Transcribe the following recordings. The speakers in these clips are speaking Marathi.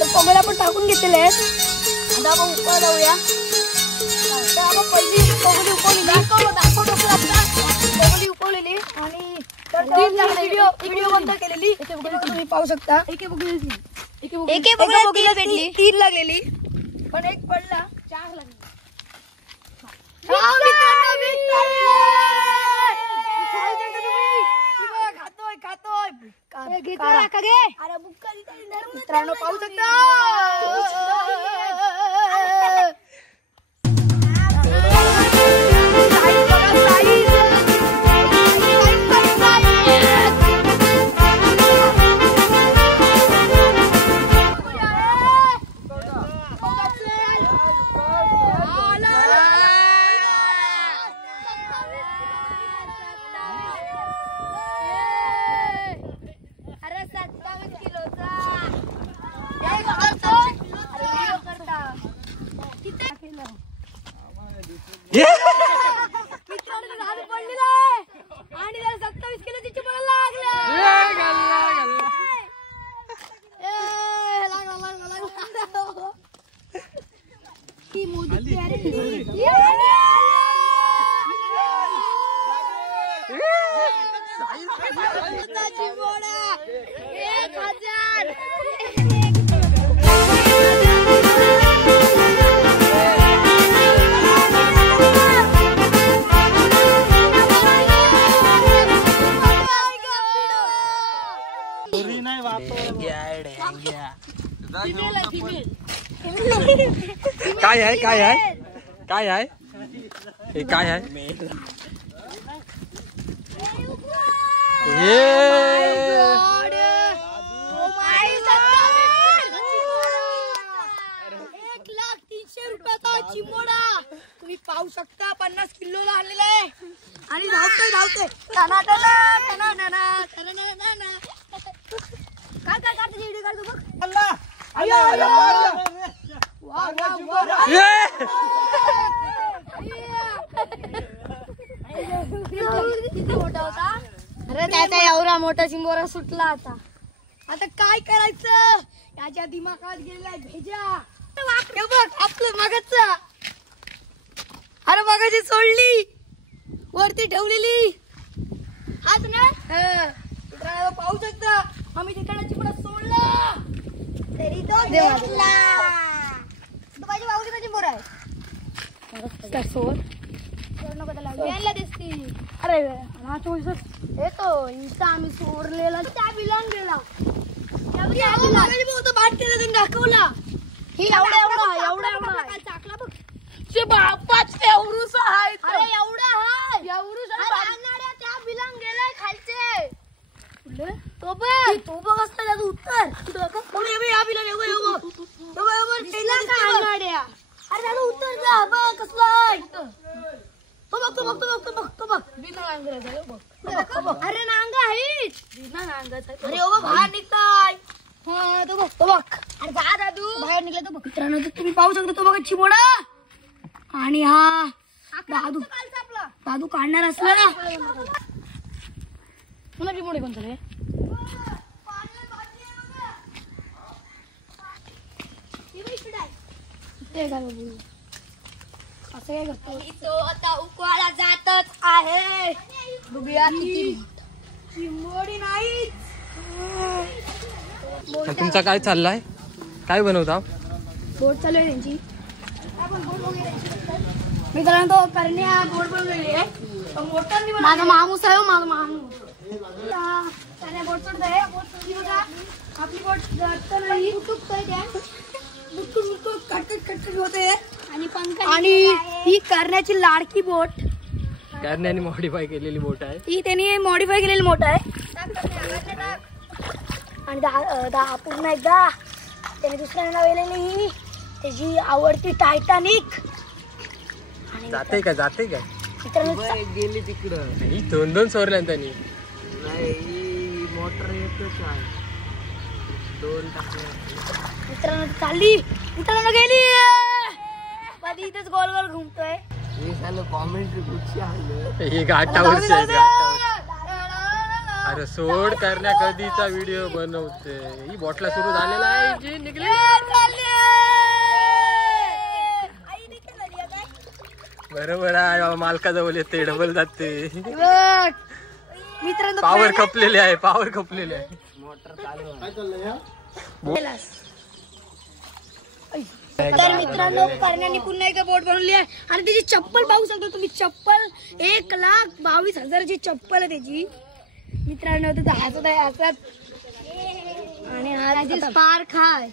तर कोंबड्या आपण टाकून घेतलेले आहेत. आता आपण उकळ लावूया. तर आपण पहिली कोंबडी उकळलेली कोंबडी उकळलेली आणि व्हिडिओ बंद केलेली तुम्ही पाहू शकता. एके बघितली 3 लागलेली पण एक पडला 4 लागली. मित्रांनो पाहू शकता. काय आहे काय आहे काय आहे हे काय आहे हे 1,03,000 रुपयाचा चिमोडा तुम्ही पाहू शकता. 50 किलोला आणलेला आहे आणि धावतोय धावतोय. काय काय काढतो व्हिडिओ काढतो बघ. किती मोठा होता. अरे त्याचा एवढा मोठा चिंबोरा सुटला. आता काय करायचं याच्या दिमागात गेलेला भेजा. बघ आपलं मगाचा. अरे मगाची सोडली वरती ठेवलेली हाच ना. पाहू शकता आम्ही तिकडे चिमडा सोडला तरी तो घेतला. तो माझी बाबूची माझी बोर आहे. अरे येतो इथं आम्ही सोडलेला त्या बिलान गेला दाखवला. ही एवढा एवढा एवढा एवढा चाकला बघ. बापाच एवढूस आहे. अरे एवढा हाय एवढूस त्या बिलान गेलाय खालचे. तो बघ असता त्याचं उत्तर. अरे त्याचं उत्तर द्या बघ कसला. तो बघ तो बघ तो बघ तो बघ तो बघ बिना नांगराचा बघ. अरे नांगा आहे बिना नांगाचा. अरे ओ बाहेर निघताय. हा तो बघ तो बघ. अरे जा दादू बाहेर निघला तो बघ. मित्रांनो तुम्ही पाहू शकता तो बघा चिमोडा. आणि हा दादू दादू काढणार असला ना पुन्हा चिमोडे कोणतं रे. असं काय करतो. तो आता उकळला जातच आहे. बघूया चिंबोडी नाही. तुमचा काय चाललाय काय बनवता. बोट चालू आहे त्यांची. मित्रांनो तो करण्या बोट बनवलेली आहे. माझा मामूस आहे. माझा मामूस करण्या बोट सोडतोय. आपली बोट नाही तुटतोय त्या कटकट होते. आणि ही करण्याची लाडकी बोट करण्याने मॉडिफाय केलेली बोट आहे. ही त्यांनी मॉडिफाय केलेली बोट आहे. आणि पूर्ण एकदा त्याने दुसऱ्या नावेलेली ही त्याची आवडती टायटॅनिक. जाते का जाते का गेली तिकडं. 2 सोडल्या त्यांनी. नाही मोटर येतच आहे. 2 टाकल्या. मित्रांनो चालली. मित्रांनो गेली. कधी इथेच गोल गोल घुमतोय. हे सालं कॉमेंट्री कुठची आलं. हे घाटावरची आहे. अरे सोड करण्या कधीचा व्हिडिओ बनवते ही बॉटला सुरू झालेला आहे इंजिन निघले बरोबर आहे मालकाजवळ येते डबल जाते मित्रांनो पावर खपलेले आहे मोटर चालू आहे. तर मित्रांनो करण्याने पुन्हा एकदा बोट बनवली आहे आणि त्याची चप्पल पाहू शकता तुम्ही. चप्पल 1,22,000ची चप्पल आहे त्याची. मित्रांनो तर हसत आहे हसत आणि हा स्पार्क हाय.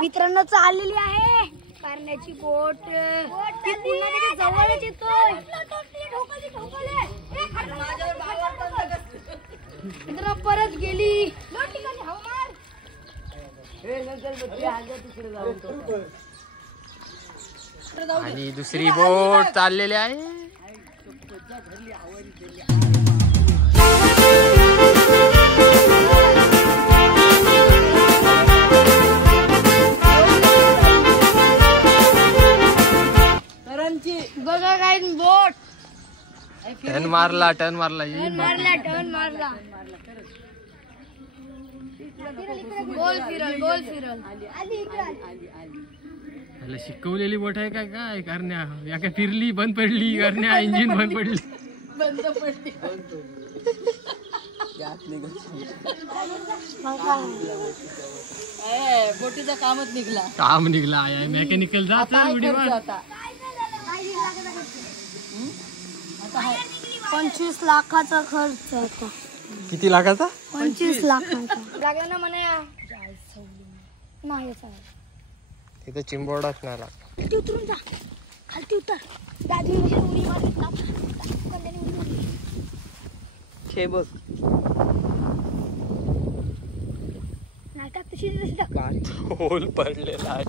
मित्रांनो चाललेली आहे करण्याची बोट ती पुन्हा त्याच्या जवळच येतोय. मित्रांनो परत गेली आणि दुसरी बोट चाललेली आहे. बघा काय बोट टर्न मारला टर्न मारला गोल फिरल त्याला शिकवलेली बोट आहे काय काय करण्या या काय फिरली बंद पडली करण्या इंजिन बंद पडली बोटीचा कामच निघला. काम निघला आहे मेकॅनिकल जात उडी मार. 25 लाखाचा खर्च होता. किती लाखाचा 25 लाखाचा लागला ना म्हणे नाही तिथं चिंबोडाच नाही लागला. खालती उतरून जा खालती उतर दादी उडी मारली हे बघ नाटक तशी होल पडलेला आहे.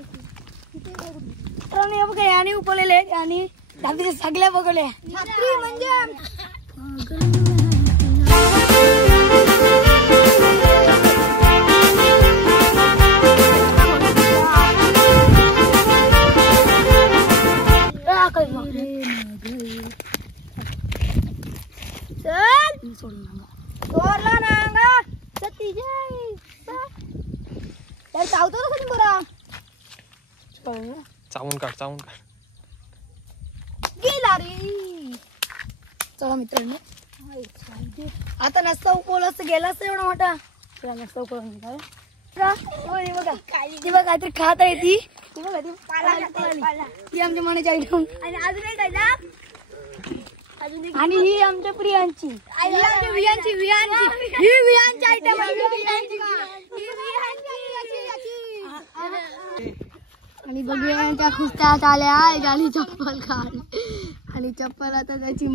हे बघा याने उपलेले आणि दादीचे सगळ्या बघले छत्री म्हणजे चावून काढ गेला रे. चला मित्रांनो आता नसता उपवलाच गेलाच एवढा मोठा नसता उपवला बघा काहीतरी खात आहे ती आमच्या मनाची आयटम आणि ही आमच्या प्रियांची वियांची आयटम आणि बघूया त्या खुस्त्यात आल्या गाडी चप्पल काढ आणि चप्पल आता त्याची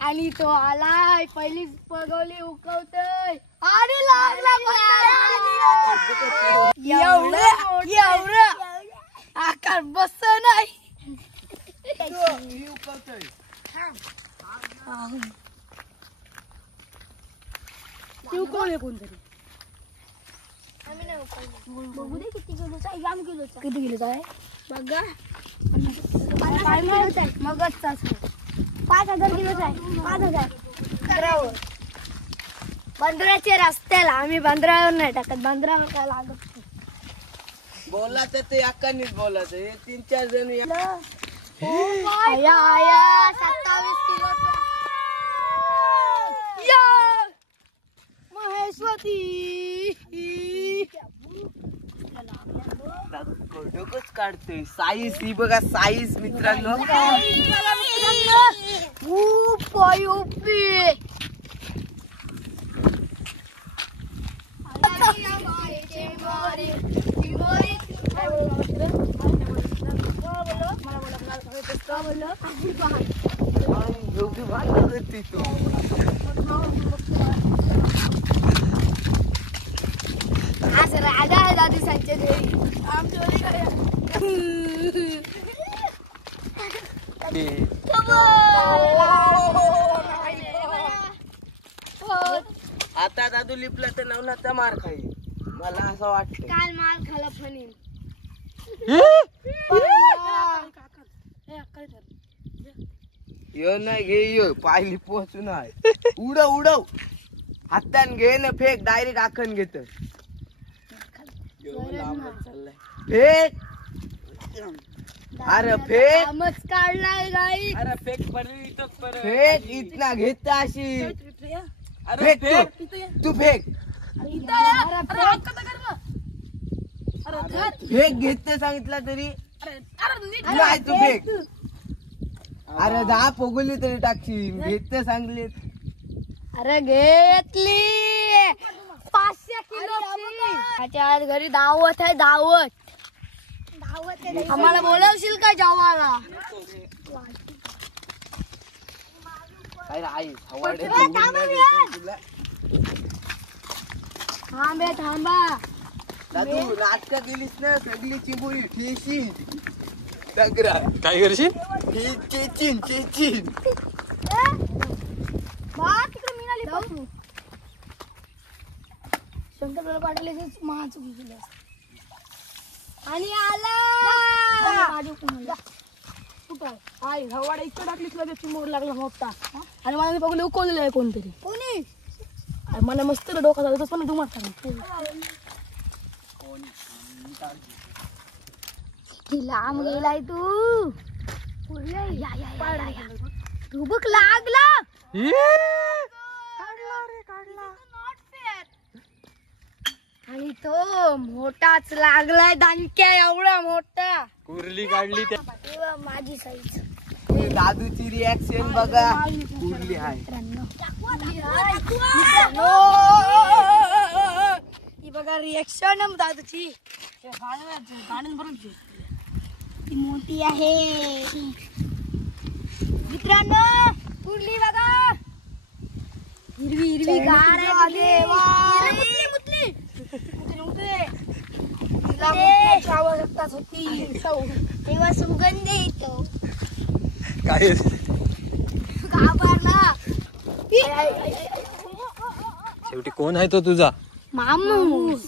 आणि तो आलाय पहिलीच पगवली उकवतोय आणि एवढं आकार बस नाही कोणतरी बघू दे किती किलोचा आहे. ग्राम किलोचा किती किलोचा आहे बघा 5 किलोचा आहे. मगच 5,000 किलोचा आहे. 5,000 बंदराच्या रस्त्याला आम्ही बंदरावर नाही टाकत. बंदरावर काय लागत बोलायचं ते अक्कानीच बोलायचं. हे 3-4 जण आया 27 किलोचा महेश्वती डोकंच काढतोय. साईज ही बघा साईज मित्रांनो. राजा आहे दादी सांचे आता दादू लिपला तर नवनाचा मार खाईल मला असं वाटतं. काल मार खाला फणी यो नाही घे यो पायली पोचून आहे उडव उडव हातान घे ना फेक डायरेक्ट आखण घेत फेक अरे फेक मच काढलाय गाई. अरे फेक पडली इथंच परत. फेक इतना घेत अशी अरे फेक तू फेक फेक घेत सांगितलं तरी नाही तू फेक अरे 10 पोगोली तरी टाकशील घेत सांगले अरे घेतली 500 किलोची. त्याच्या आज घरी दावत आहे दावत. आम्हाला बोलवशील का जेवायला? काय रे आई थांबे थांबा. दादू नाटक केलीस ना सगळी चिंबोरी ठेशील दगरा काय करशील? चेचिन चेचिन तिकडे मिळाली बघ. शंकरराव पाटील महा चुकी केली आणि आला माझ्या कुणाला कुठं आई हवाडा इकडे टाकलीच लगेच चिमोड लागला मोठा आणि मला बघून उकवलेलं आहे कोणतरी. कोणी? मला मस्त डोका झालं तसं पण दुमार लांब गेलाय तू. तू बघ लागला आणि तो मोठाच लागलाय दानक्या एवढा मोठा. कुर्ली काढली त्या. माझी साईज. दादूची रिॲक्शन बघा कुर्ली आहे ही बघा रिएक्शन दादूची. ती मोठी आहे मित्रांनो. कुर्ली बघा हिरवी हिरवी गार आहे. आवश्यकताच होती तेव्हा सुगंध येतो. काय घाबरला. शेवटी कोण आहे तो तुझा? मामूस.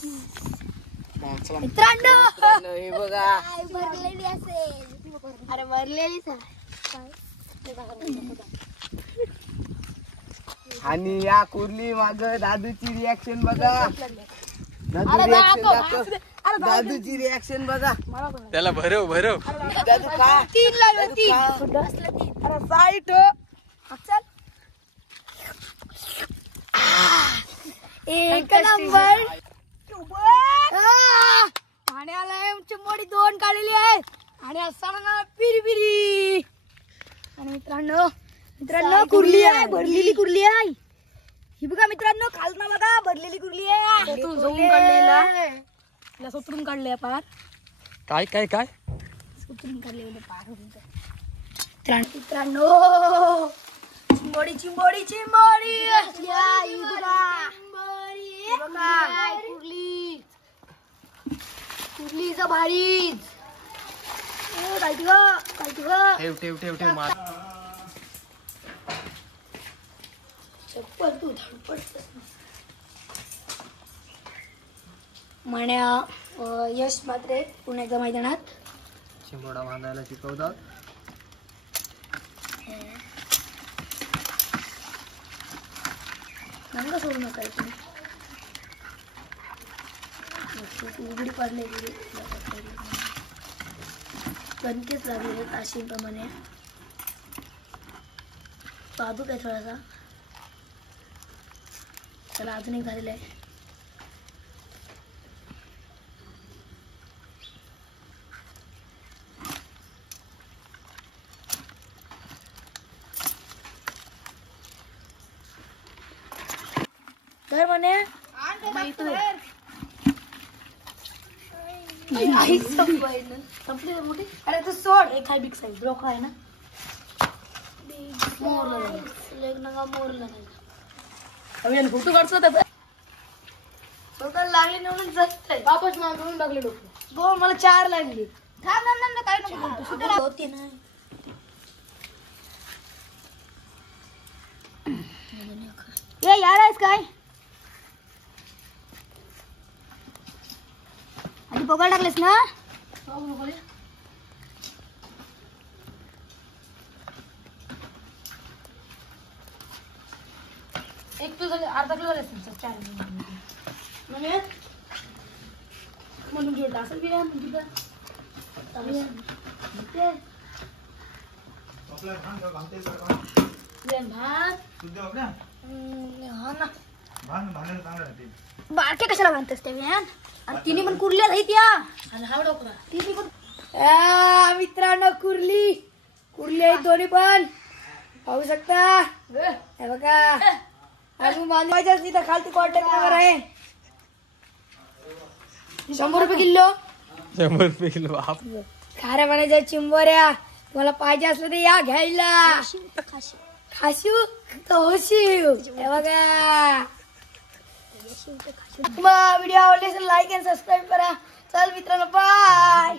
मित्रांनो हे बघा भरलेली असेल. अरे भरलेलीच आणि या कुर्ली माग दादूची रिॲक्शन बघा दादूची रिॲक्शन बघा त्याला भरव भरव. दादू का तीन लागलं तीन. अरे साईट चल. एक नंबर. पाण्याला चिंबोडी 2 काढलेली आहे आणि असताना पिरी. आणि मित्रांनो कुर्ली आहे भरलेली कुर्ली आहे. ही बघा मित्रांनो खालना बघा भरलेली कुर्ली आहे. सोतरून काढले पार. काय काय काय सोतरून काढले पार. मित्रांनो चिंबोडी चिंबोडी चिंबोडी कुर्ली कुर्लीचा भारी. ठेव ठेव ठेव ठेव मार. चप्पल तू म्हण्या यश मात्र पुण्याच्या मैदानात चिंबोडा बांधायला शिकवतात. नका सोडू नका उघडी पडले कणकेच लागलेले ताशीप्रमाणे. पादूक आहे थोडासा. त्याला अजून एक झालेलं आहे. तर म्हणे मोठी. अरे तू सोड. एक आहे बिग साईज ब्रोक आहे ना. फोटो काढतो टोटल लागले म्हणून वापस मागून टाकले डोकं. हो मला 4 लागली. काय होते ना. ये यार आहेस काय आधी पकड टाकलेस ना. एक किलो झाले, अर्धा किलो झाले असतील सर, 4 म्हणजे म्हणून घेत असेल बिया म्हणजे भात हा ना बारके कशाला बांधतेस ते बियान आणि तिने पण कुरल्या आहेत या आणि हा डोकरा तिने पण मित्रांनो कुरली आहेत दोन्ही पण पाहू शकता हे बघा अजून बांधवायचं असली तर खालती कॉन्टॅक्ट नंबर आहे 100 रुपये किलो 100 रुपये किलो बाप खाऱ्या पाण्याच्या चिंबोऱ्या तुम्हाला पाहिजे असलं तर या घ्यायला खाशीव तर होशीव हे बघा व्हिडिओ आवडले असेल लाईक आणि सबस्क्राईब करा चल मित्रांनो बाय